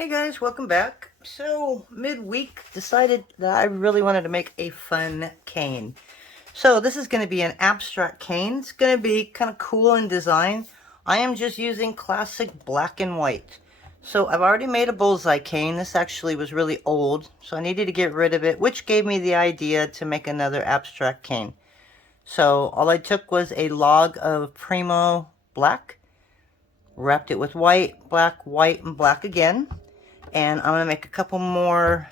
Hey guys, welcome back. So, midweek, decided that I really wanted to make a fun cane. So this is going to be an abstract cane. It's going to be kind of cool in design. I am just using classic black and white. So I've already made a bullseye cane. This actually was really old, so I needed to get rid of it, which gave me the idea to make another abstract cane. So all I took was a log of Premo black, wrapped it with white, and black again. And I'm going to make a couple more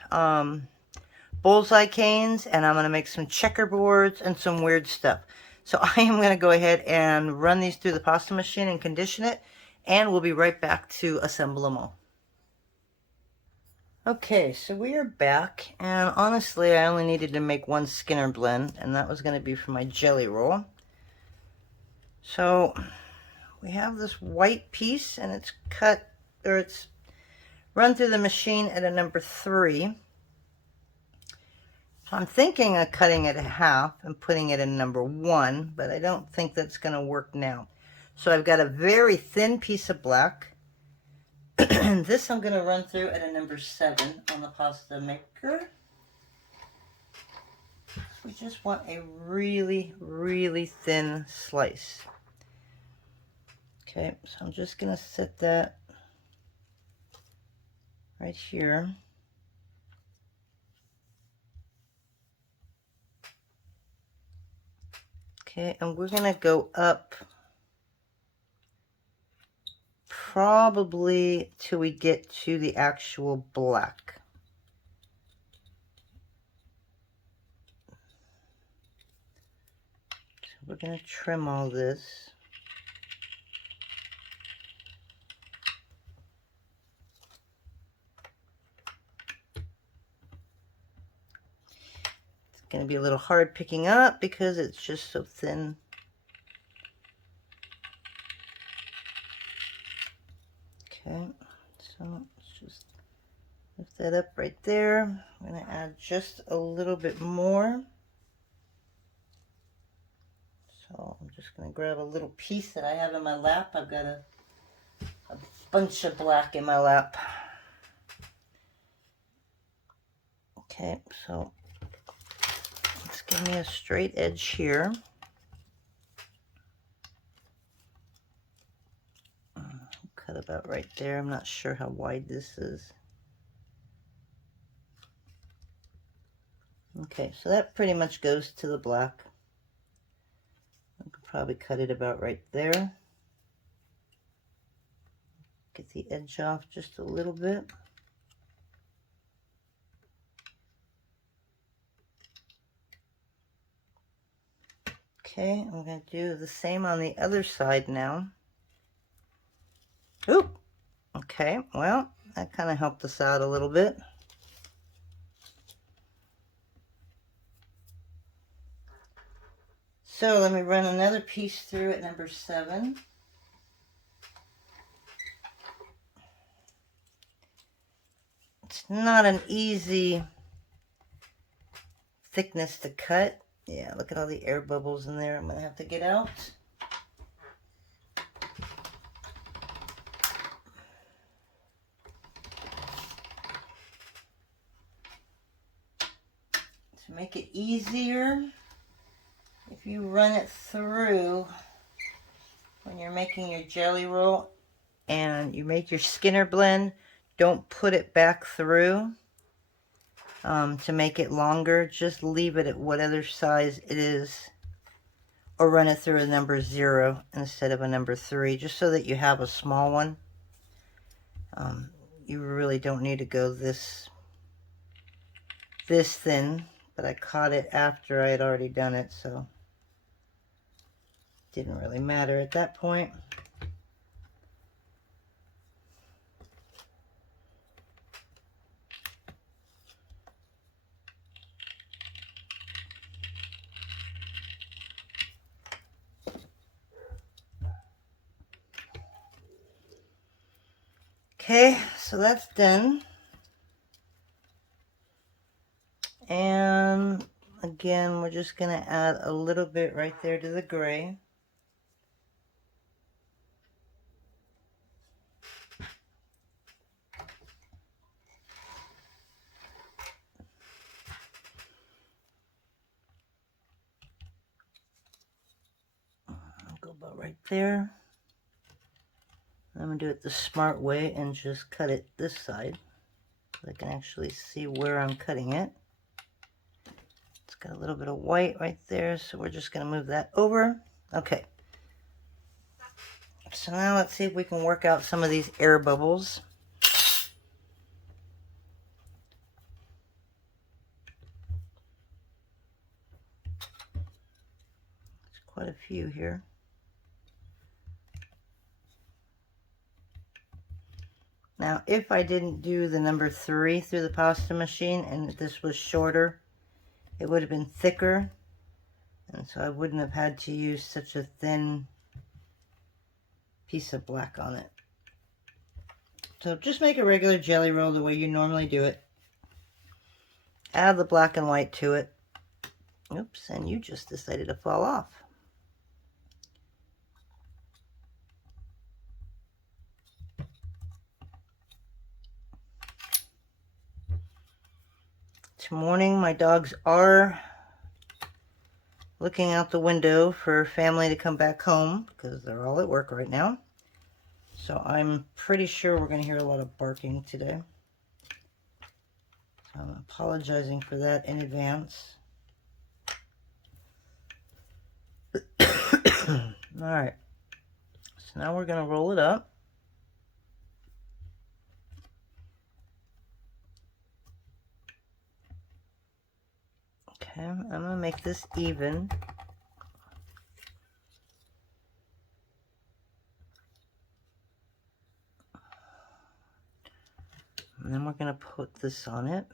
bullseye canes, and I'm going to make some checkerboards and some weird stuff. So I am going to go ahead and run these through the pasta machine and condition it, and we'll be right back to assemble them all. Okay, so we are back, and honestly I only needed to make one Skinner blend, and that was going to be for my jelly roll. So we have this white piece, and it's cut, or it's run through the machine at a number 3. So I'm thinking of cutting it in half and putting it in number 1, but I don't think that's going to work now. So I've got a very thin piece of black. And this I'm going to run through at a number 7 on the pasta maker. We just want a really, really thin slice. Okay, so I'm just going to set that right here. Okay, and we're going to go up probably till we get to the actual black. So we're going to trim all this. Going to be a little hard picking up because it's just so thin. Okay, so let's just lift that up right there. I'm going to add just a little bit more. So I'm just going to grab a little piece that I have in my lap. I've got a bunch of black in my lap. Okay, so let's give me a straight edge here. Cut about right there. I'm not sure how wide this is. Okay, so that pretty much goes to the black. I could probably cut it about right there. Get the edge off just a little bit. Okay, I'm going to do the same on the other side now. Oop! Okay, well, that kind of helped us out a little bit. So let me run another piece through at number 7. It's not an easy thickness to cut. Yeah, look at all the air bubbles in there I'm going to have to get out. To make it easier, if you run it through when you're making your jelly roll and you make your Skinner blend, don't put it back through to make it longer. Just leave it at whatever size it is, or run it through a number 0 instead of a number 3, just so that you have a small one. You really don't need to go this thin, but I caught it after I had already done it, so it didn't really matter at that point. Okay, so that's done. And again, we're just going to add a little bit right there to the gray. about right there. I'm going to do it the smart way and just cut it this side so I can actually see where I'm cutting it. It's got a little bit of white right there, so we're just going to move that over. Okay. So now let's see if we can work out some of these air bubbles. There's quite a few here. Now, if I didn't do the number 3 through the pasta machine and this was shorter, it would have been thicker, and so I wouldn't have had to use such a thin piece of black on it. So just make a regular jelly roll the way you normally do it. Add the black and white to it. Oops, and you just decided to fall off. This morning, my dogs are looking out the window for family to come back home because they're all at work right now. So I'm pretty sure we're going to hear a lot of barking today. So I'm apologizing for that in advance. Alright, so now we're going to roll it up. Okay, I'm going to make this even. And then we're going to put this on it.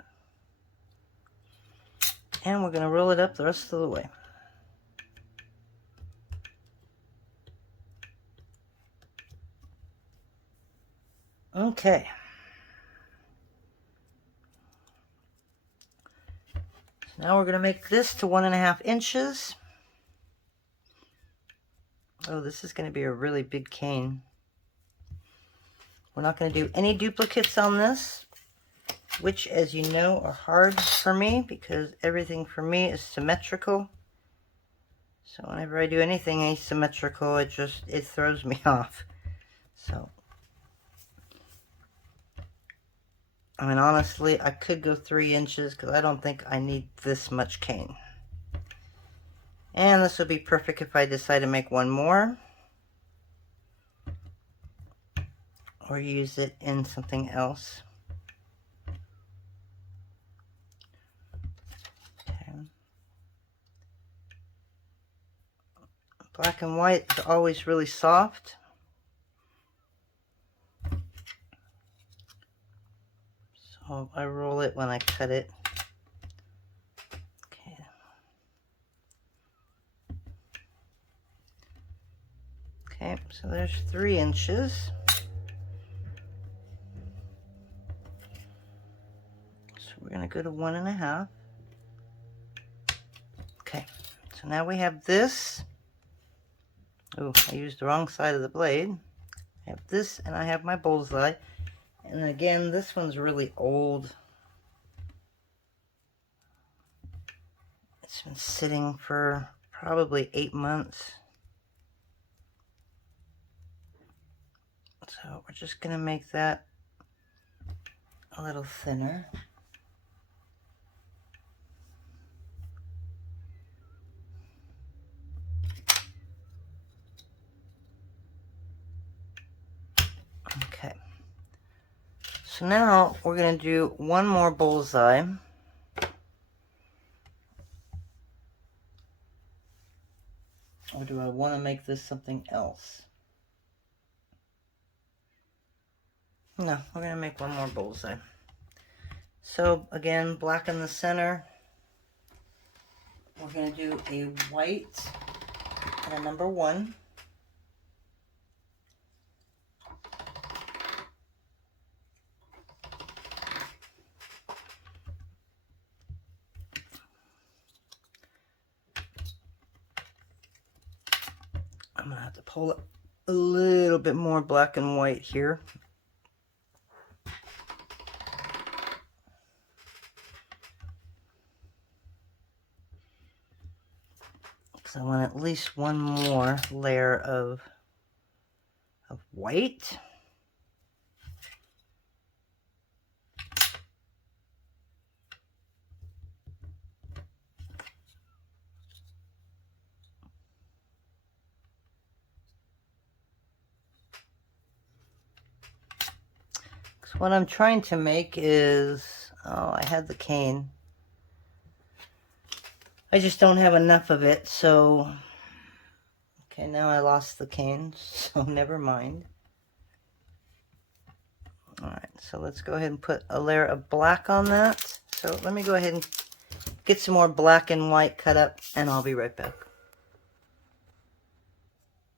And we're going to roll it up the rest of the way. Okay. So now we're going to make this to 1.5 inches. Oh, this is going to be a really big cane. We're not going to do any duplicates on this, which, as you know, are hard for me because everything for me is symmetrical. So whenever I do anything asymmetrical, it throws me off. So, I mean, honestly, I could go 3 inches because I don't think I need this much cane. And this would be perfect if I decide to make one more or use it in something else. Okay. Black and white is always really soft. So I roll it when I cut it. Okay. Okay, so there's 3 inches. So we're going to go to 1.5. Okay, so now we have this. Oh, I used the wrong side of the blade. I have this and I have my bullseye. And again, this one's really old. It's been sitting for probably 8 months. So we're just going to make that a little thinner. Okay. So now we're going to do one more bullseye. Or do I want to make this something else? No, we're going to make one more bullseye. So again, black in the center. We're going to do a white and a number 1. I'm going to have to pull up a little bit more black and white here. So I want at least one more layer of white. So what I'm trying to make is, oh, I had the cane. I just don't have enough of it, so, okay, now I lost the cane, so never mind. All right, so let's go ahead and put a layer of black on that. So let me go ahead and get some more black and white cut up, and I'll be right back.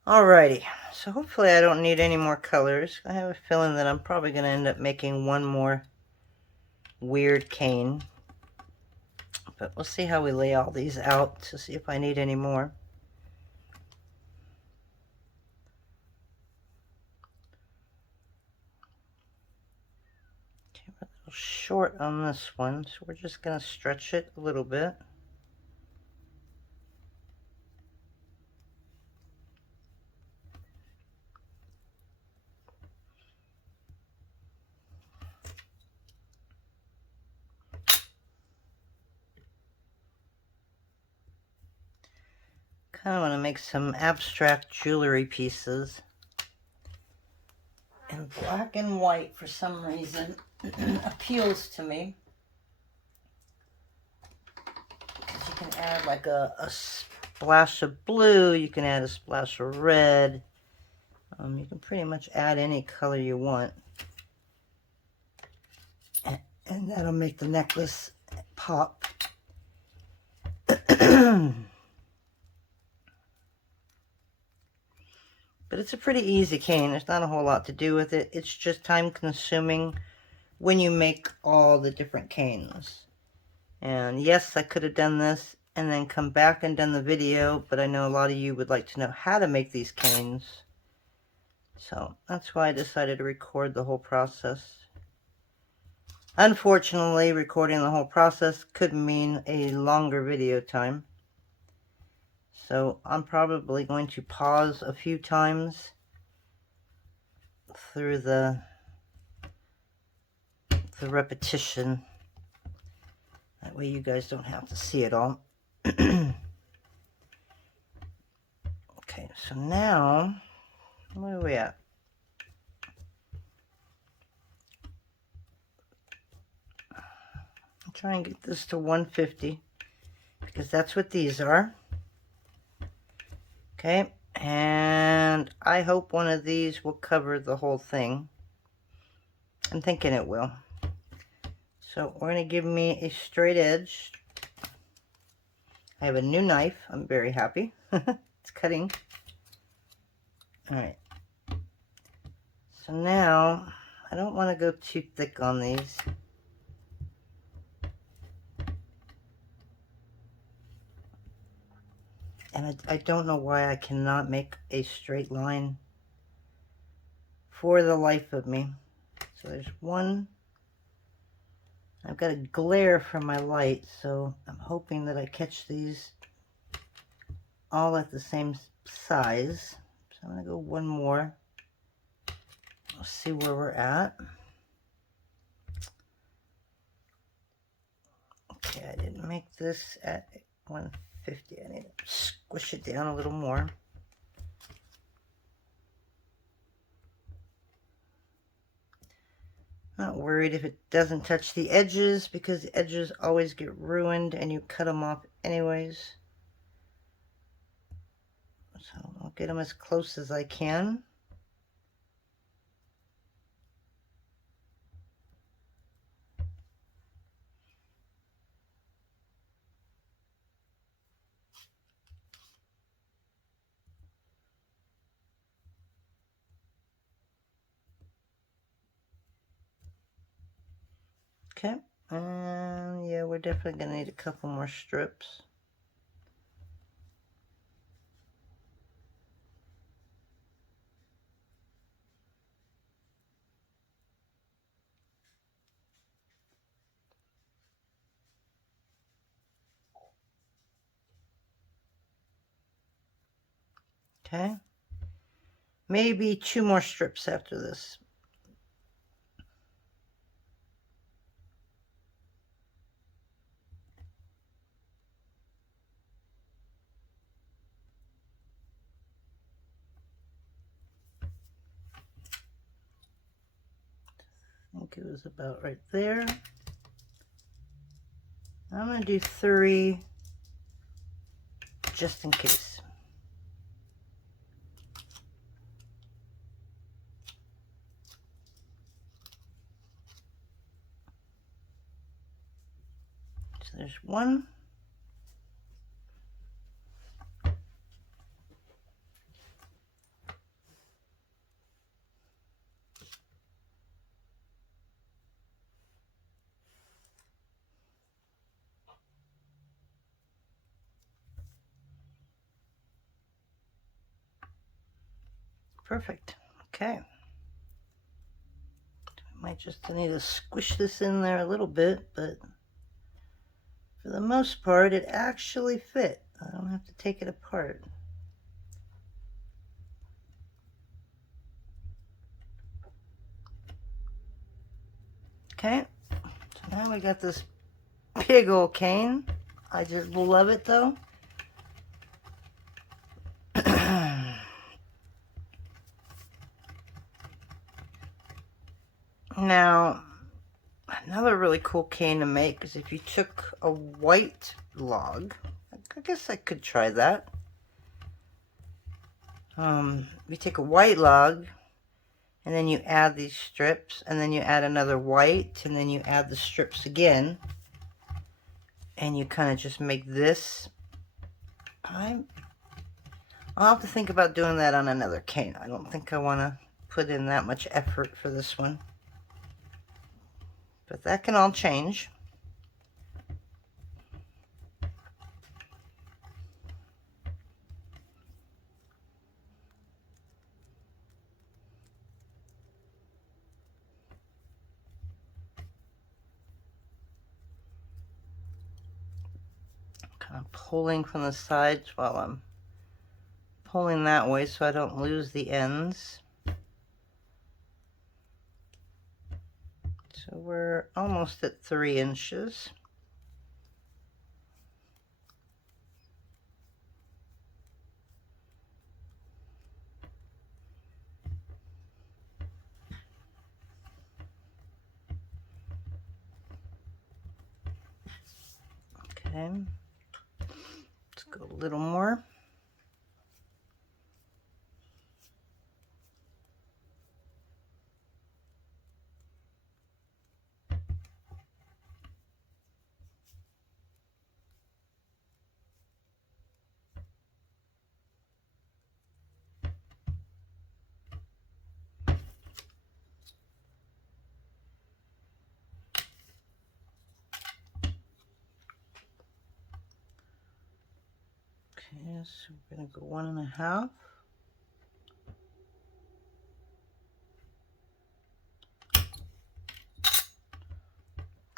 Alrighty, so hopefully I don't need any more colors. I have a feeling that I'm probably going to end up making one more weird cane. But we'll see how we lay all these out to see if I need any more. Okay, we're a little short on this one, so we're just going to stretch it a little bit. Kind of want to make some abstract jewelry pieces. And black and white, for some reason, appeals to me. Because you can add like a splash of blue, you can add a splash of red. You can pretty much add any color you want. And that'll make the necklace pop. But it's a pretty easy cane. There's not a whole lot to do with it. It's just time consuming when you make all the different canes. And yes, I could have done this and then come back and done the video, but I know a lot of you would like to know how to make these canes. So that's why I decided to record the whole process. Unfortunately, recording the whole process could mean a longer video time. So I'm probably going to pause a few times through the repetition. That way you guys don't have to see it all. Okay, so now, where are we at? I'll try and get this to 150 because that's what these are. Okay, and I hope one of these will cover the whole thing. I'm thinking it will. So we're going to give me a straight edge. I have a new knife. I'm very happy. It's cutting. All right. So now, I don't want to go too thick on these. And I don't know why I cannot make a straight line for the life of me. So there's one. I've got a glare from my light, so I'm hoping that I catch these all at the same size. So I'm going to go one more. We'll see where we're at. Okay, I didn't make this at 150. I need to squish it down a little more. Not worried if it doesn't touch the edges, because the edges always get ruined and you cut them off anyways. So I'll get them as close as I can. Okay, yeah, we're definitely going to need a couple more strips. Okay. Maybe 2 more strips after this. I think it was about right there. I'm going to do 3 just in case. So there's 1. Perfect. Okay. Might just need to squish this in there a little bit, but for the most part, it actually fit. I don't have to take it apart. Okay, so now we got this big old cane. I just love it though. Now, another really cool cane to make is if you took a white log. I guess I could try that. You take a white log, and then you add these strips, and then you add another white, and then you add the strips again, and you kind of just make this. I'll have to think about doing that on another cane. I don't think I want to put in that much effort for this one. But that can all change. Kind of pulling from the sides while I'm pulling that way so I don't lose the ends. So we're almost at 3 inches. Okay, let's go a little more. Okay, so we're gonna go 1.5.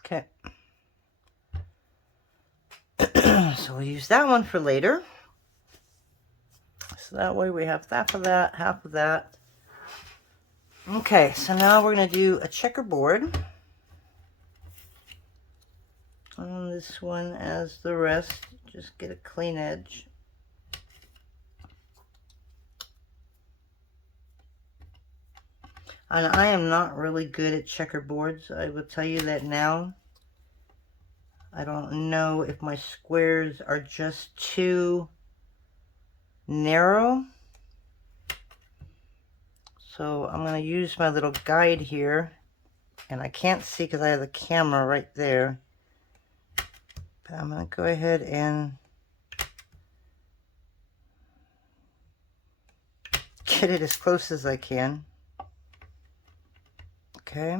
Okay. So we'll use that one for later. So that way we have half of that, half of that. Okay, so now we're going to do a checkerboard on this one as the rest. Just get a clean edge. And I am not really good at checkerboards. I will tell you that now. I don't know if my squares are just too narrow. So I'm going to use my little guide here. And I can't see because I have the camera right there. But I'm going to go ahead and get it as close as I can. Okay.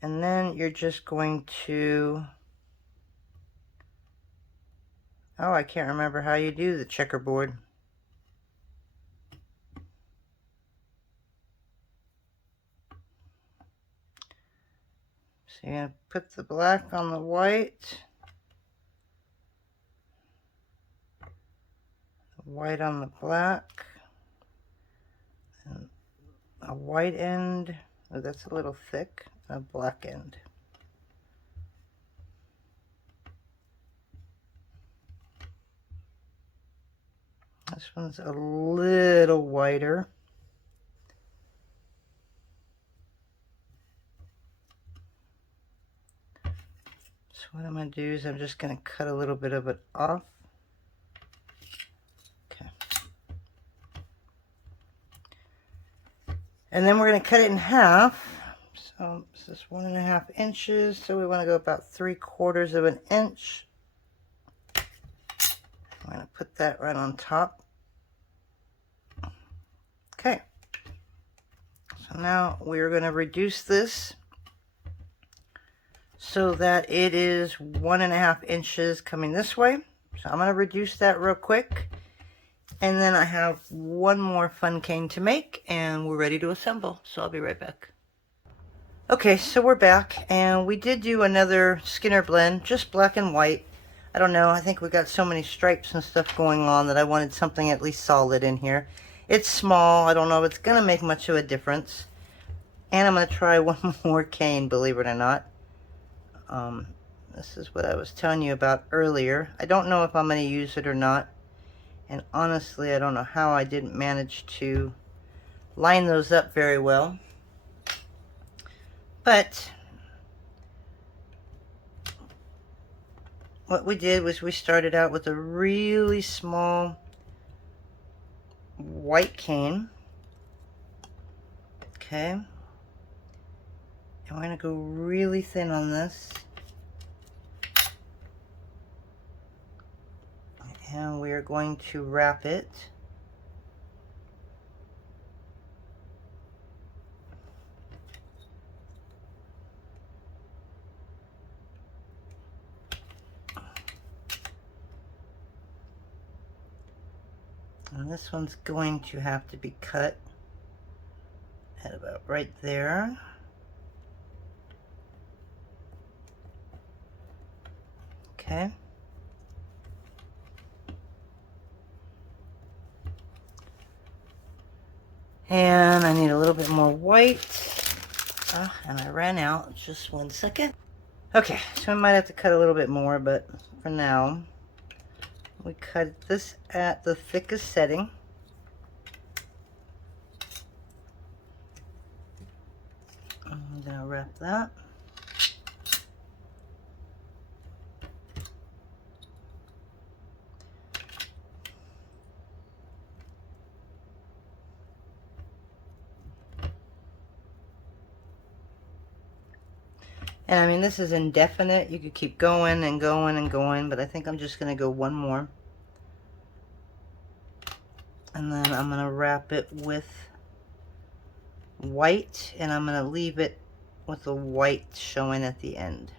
And then you're just going to... Oh, I can't remember how you do the checkerboard. So you're going to put the black on the white. white on the black, and a white end. Oh, that's a little thick. A black end. This one's a little whiter. So what I'm going to do is I'm just going to cut a little bit of it off. Okay. And then we're going to cut it in half. So this is 1.5 inches. So we want to go about 3/4 of an inch. I'm going to put that right on top. Okay. So now we're going to reduce this so that it is 1.5 inches coming this way. So I'm going to reduce that real quick. And then I have one more fun cane to make and we're ready to assemble. So I'll be right back. Okay, so we're back and we did do another Skinner blend, just black and white. I don't know, I think we got so many stripes and stuff going on that I wanted something at least solid in here. It's small, I don't know if it's going to make much of a difference. And I'm going to try one more cane, believe it or not. This is what I was telling you about earlier. I don't know if I'm going to use it or not. And honestly, I don't know how I didn't manage to line those up very well. But what we did was we started out with a really small white cane. Okay. And we're going to go really thin on this. And we are going to wrap it. And this one's going to have to be cut at about right there. Okay. And I need a little bit more white. And I ran out. Just 1 second. Okay, so I might have to cut a little bit more, but for now, we cut this at the thickest setting. I'm gonna wrap that. And I mean, this is indefinite. You could keep going and going and going, but I think I'm just going to go one more. And then I'm going to wrap it with white, and I'm going to leave it with the white showing at the end.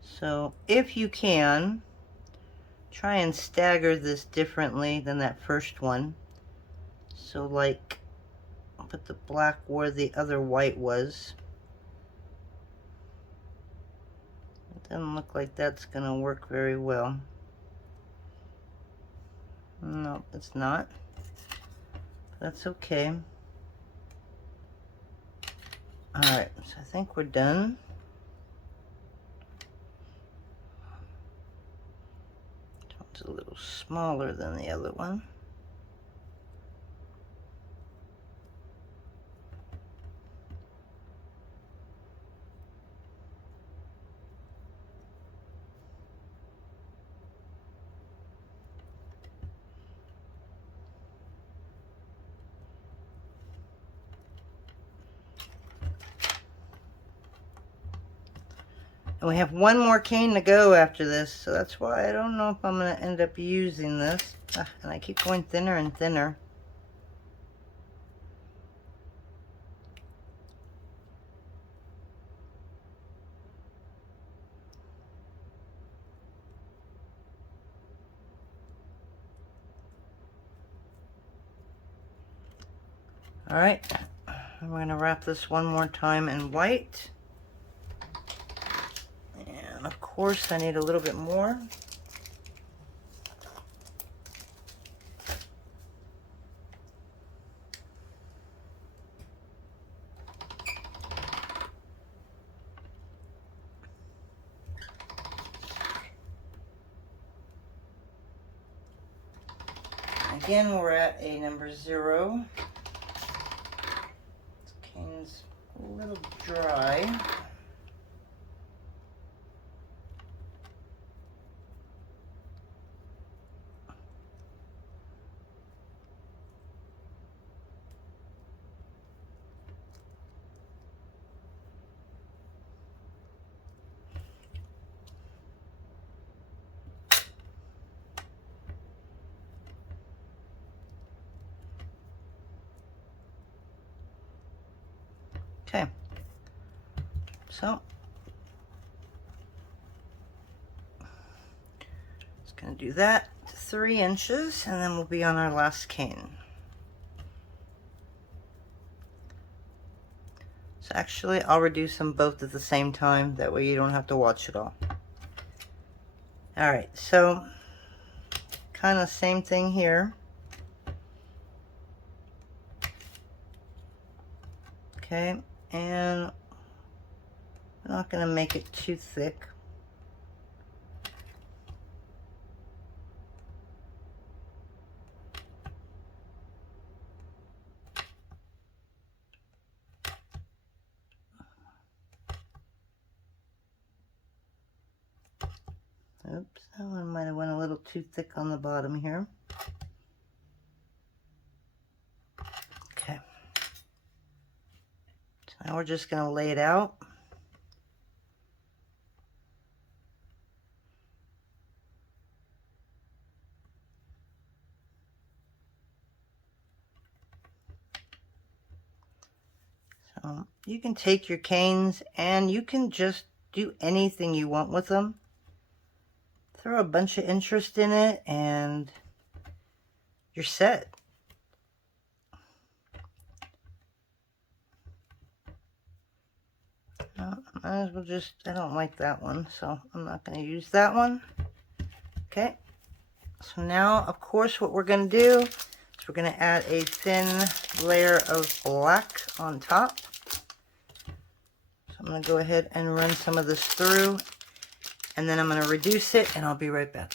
So if you can, try and stagger this differently than that first one. So like, put the black where the other white was. It doesn't look like that's gonna work very well. No, it's not. That's okay. Alright, so I think we're done. It's a little smaller than the other one. And we have one more cane to go after this, so that's why I don't know if I'm going to end up using this. And I keep going thinner and thinner. Alright, we're going to wrap this one more time in white. And course, I need a little bit more. Again, we're at a number 0. This cane's a little dry. Okay, so just going to do that to 3 inches, and then we'll be on our last cane. So actually, I'll reduce them both at the same time. That way you don't have to watch it all. All right, so kind of same thing here. Okay, and I'm not going to make it too thick. Oops, that one might have went a little too thick on the bottom here. Okay. So now we're just going to lay it out. So you can take your canes and you can just do anything you want with them. Throw a bunch of interest in it and you're set. Might as well just, I don't like that one, so I'm not going to use that one. Okay, so now of course what we're going to do is we're going to add a thin layer of black on top. So I'm going to go ahead and run some of this through, and then I'm going to reduce it, and I'll be right back.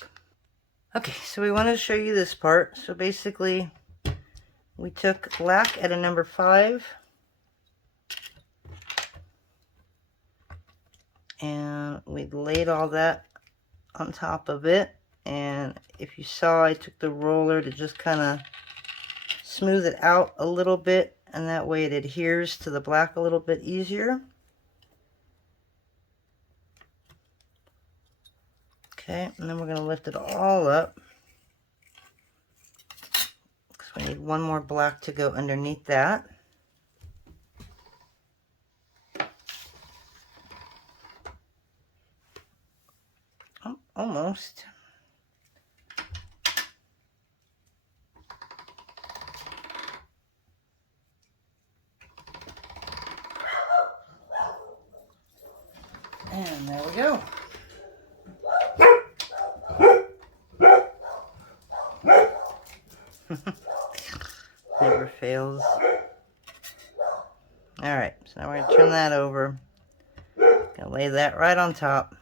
Okay, so we want to show you this part. So basically we took black at a number 5, and we laid all that on top of it. And if you saw, I took the roller to just kind of smooth it out a little bit, and that way it adheres to the black a little bit easier. Okay, and then we're going to lift it all up because we need one more black to go underneath that. Oh, almost. And there we go. Never fails. All right, so now we're going to turn that over. Gonna lay that right on top.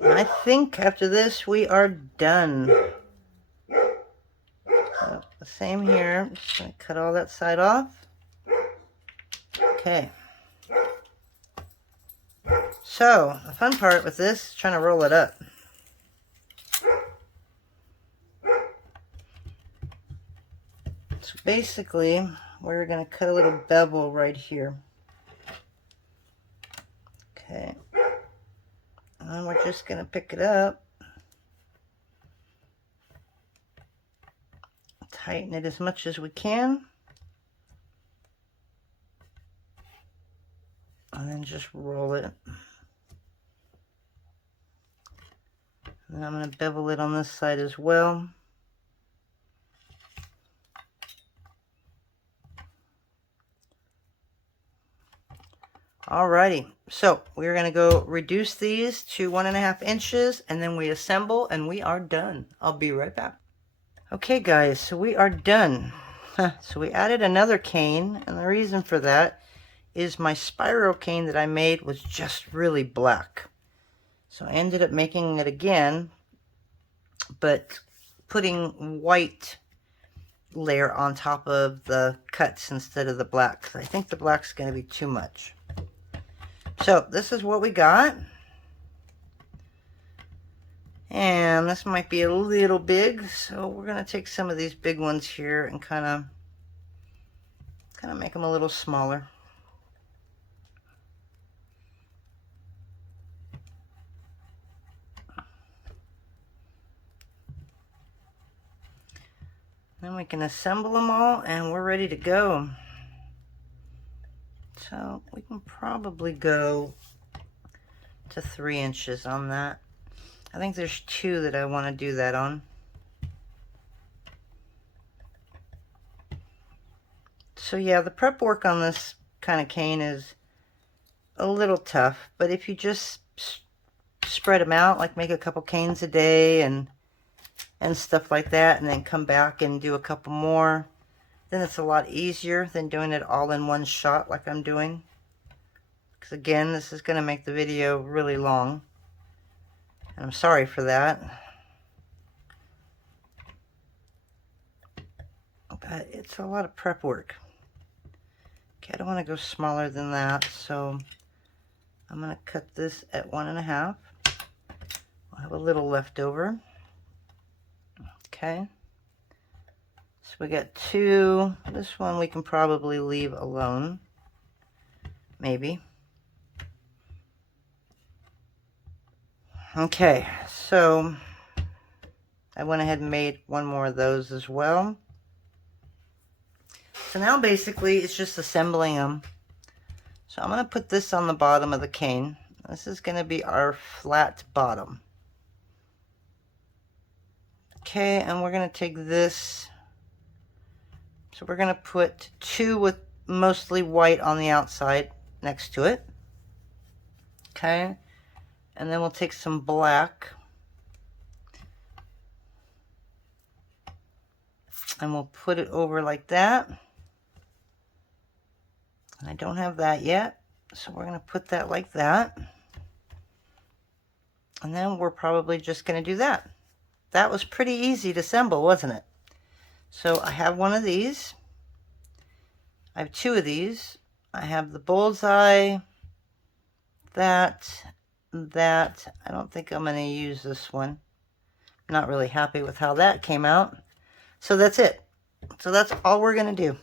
And I think after this we are done. So the same here. I'm just going to cut all that side off. Okay. So the fun part with this is trying to roll it up. So basically we're going to cut a little bevel right here. Okay. And then we're just going to pick it up. Tighten it as much as we can. And then just roll it. And I'm going to bevel it on this side as well. Alrighty, so we're going to go reduce these to 1.5 inches, and then we assemble and we are done. I'll be right back. Okay guys, so we are done. So we added another cane, and the reason for that is my spiral cane that I made was just really black. So I ended up making it again, but putting white layer on top of the cuts instead of the black, because I think the black's going to be too much. So this is what we got. And this might be a little big, so we're going to take some of these big ones here and kind of make them a little smaller. Then we can assemble them all and we're ready to go. So we can probably go to 3 inches on that. I think there's 2 that I want to do that on. So yeah, the prep work on this kind of cane is a little tough, but if you just spread them out, like make a couple canes a day and stuff like that, and then come back and do a couple more, then it's a lot easier than doing it all in one shot like I'm doing. Because again, this is going to make the video really long, and I'm sorry for that. But it's a lot of prep work. Okay, I don't want to go smaller than that, so I'm going to cut this at 1.5. I'll have a little left over. Okay. So we got 2. This one we can probably leave alone. Maybe. Okay, so I went ahead and made one more of those as well. So now basically it's just assembling them. So I'm going to put this on the bottom of the cane. This is going to be our flat bottom. Okay, and we're going to take this. So we're going to put 2 with mostly white on the outside next to it. Okay, and then we'll take some black. And we'll put it over like that. I don't have that yet, so we're going to put that like that. And then we're probably just going to do that. That was pretty easy to assemble, wasn't it? So I have one of these. I have 2 of these. I have the bullseye, that. I don't think I'm going to use this one. I'm not really happy with how that came out. So that's it. So that's all we're going to do.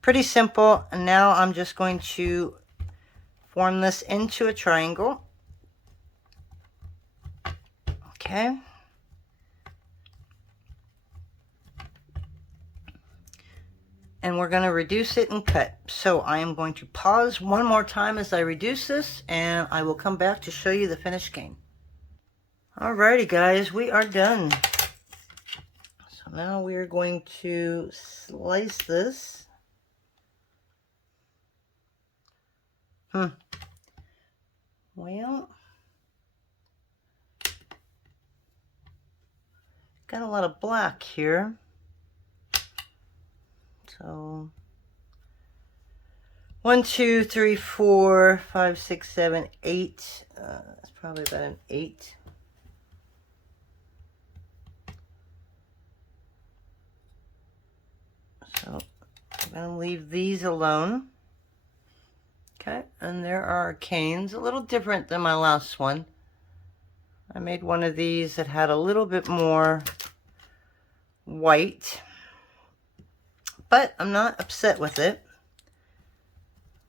Pretty simple. And now I'm just going to form this into a triangle. Okay. And we're going to reduce it and cut. So I am going to pause one more time as I reduce this, and I will come back to show you the finished cane. Alrighty guys, we are done. So now we are going to slice this. Well, got a lot of black here. So 1, 2, 3, 4, 5, 6, 7, 8. That's probably about an 8. So I'm going to leave these alone. Okay, and there are our canes, a little different than my last one. I made one of these that had a little bit more white, but I'm not upset with it.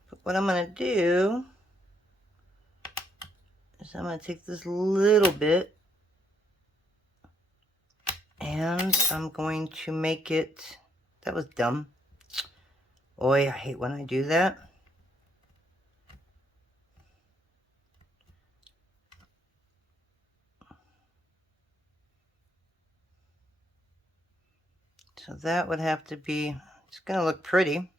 But what I'm going to do is I'm going to take this little bit and I'm going to make it, that was dumb. Oi, I hate when I do that. So that would have to be, it's going to look pretty.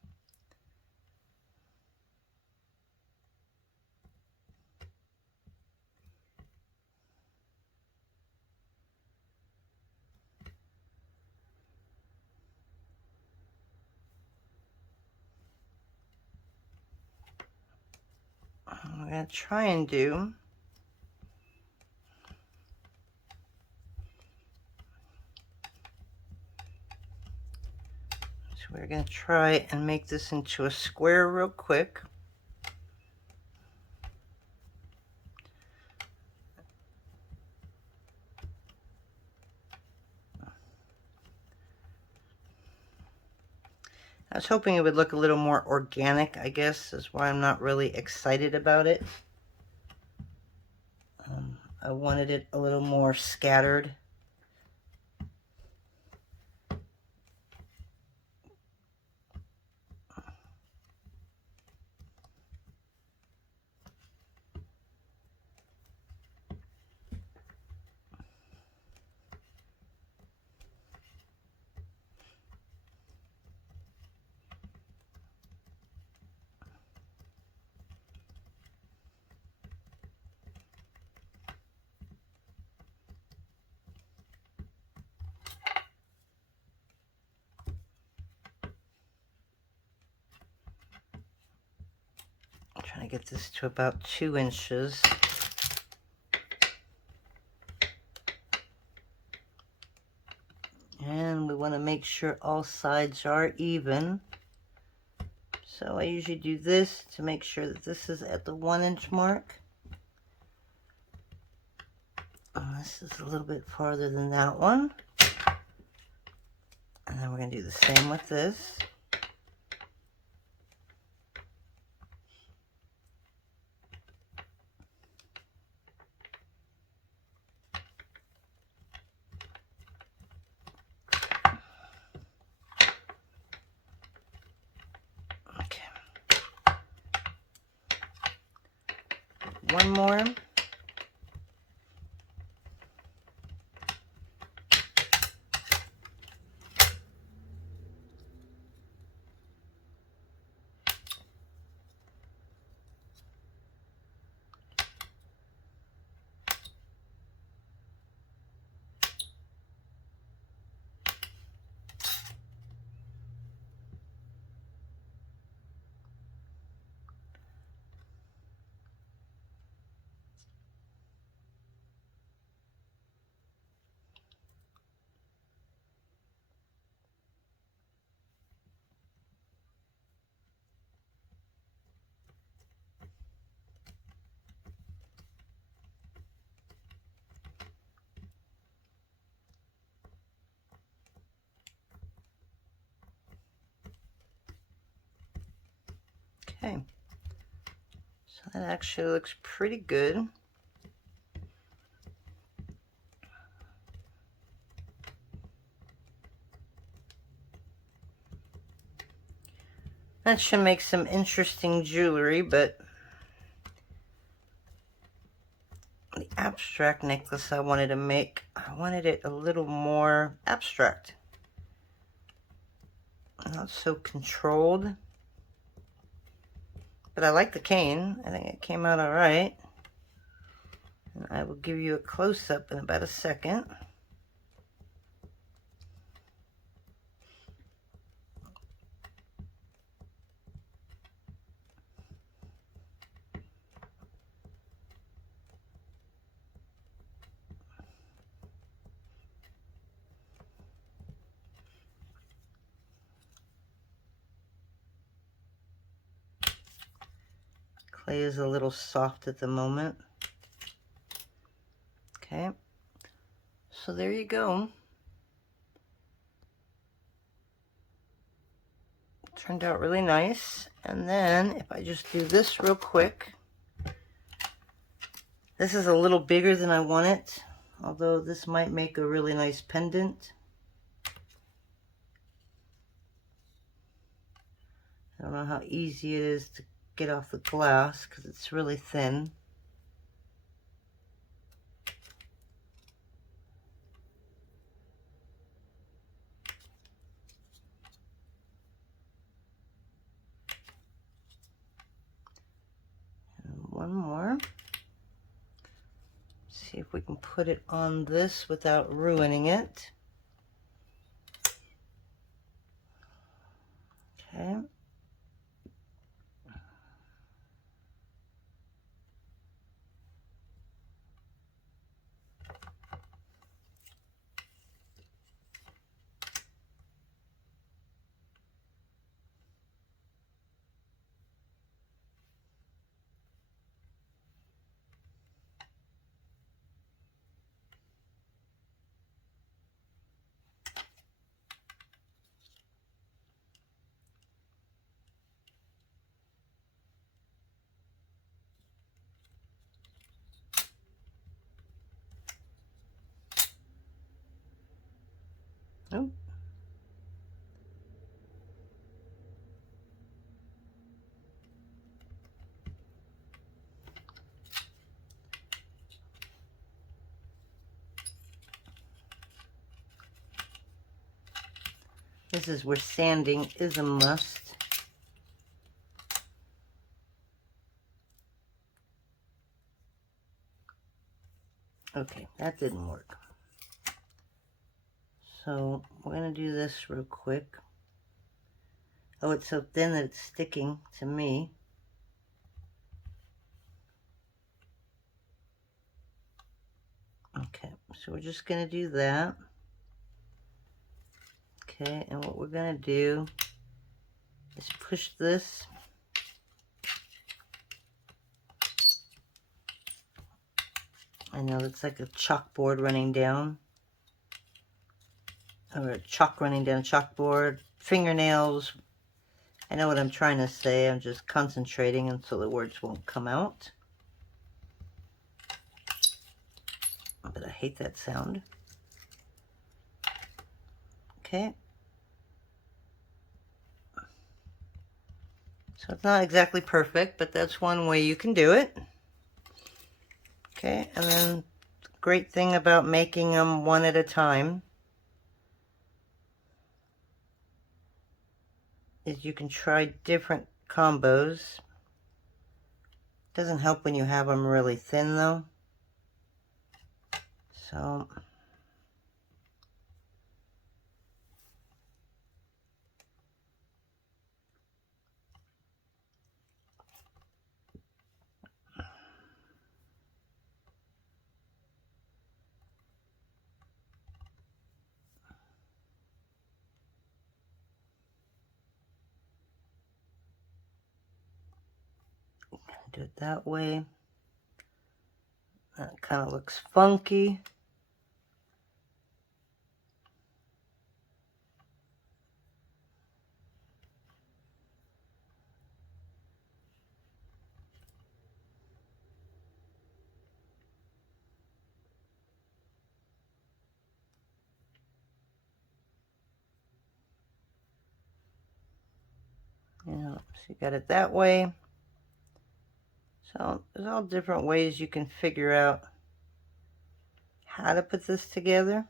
I'm going to try and do so. We're going to try and make this into a square real quick. I was hoping it would look a little more organic, I guess, is why I'm not really excited about it. I wanted it a little more scattered. I'm trying to get this to about 2 inches. And we want to make sure all sides are even. So I usually do this to make sure that this is at the 1 inch mark. And this is a little bit farther than that one. And then we're going to do the same with this. One more. Okay, so that actually looks pretty good. That should make some interesting jewelry, but the abstract necklace I wanted to make, I wanted it a little more abstract. Not so controlled. But I like the cane. I think it came out all right. And I will give you a close-up in about a second. Clay is a little soft at the moment. Okay, so there you go. Turned out really nice. And then if I just do this real quick, this is a little bigger than I want it, although this might make a really nice pendant. I don't know how easy it is to get off the glass because it's really thin. See if we can put it on this without ruining it. Okay. Oh. This is where sanding is a must. Okay, that didn't work. So we're going to do this real quick. Oh, it's so thin that it's sticking to me. Okay, so we're just going to do that. Okay, and what we're going to do is push this I know it's like a chalkboard running down, or a chalk running down a chalkboard, fingernails. I know what I'm trying to say, I'm just concentrating until the words won't come out. But I hate that sound. Okay. So it's not exactly perfect, but that's one way you can do it. Okay, and then the great thing about making them one at a time is you can try different combos. Doesn't help when you have them really thin though. So do it that way. That kind of looks funky. You know, so you got it that way. So there's all different ways you can figure out how to put this together.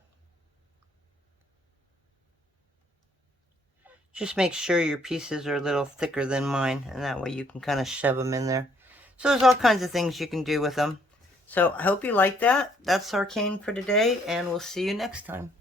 Just make sure your pieces are a little thicker than mine, and that way you can kind of shove them in there. So there's all kinds of things you can do with them. So I hope you like that. That's our cane for today, and we'll see you next time.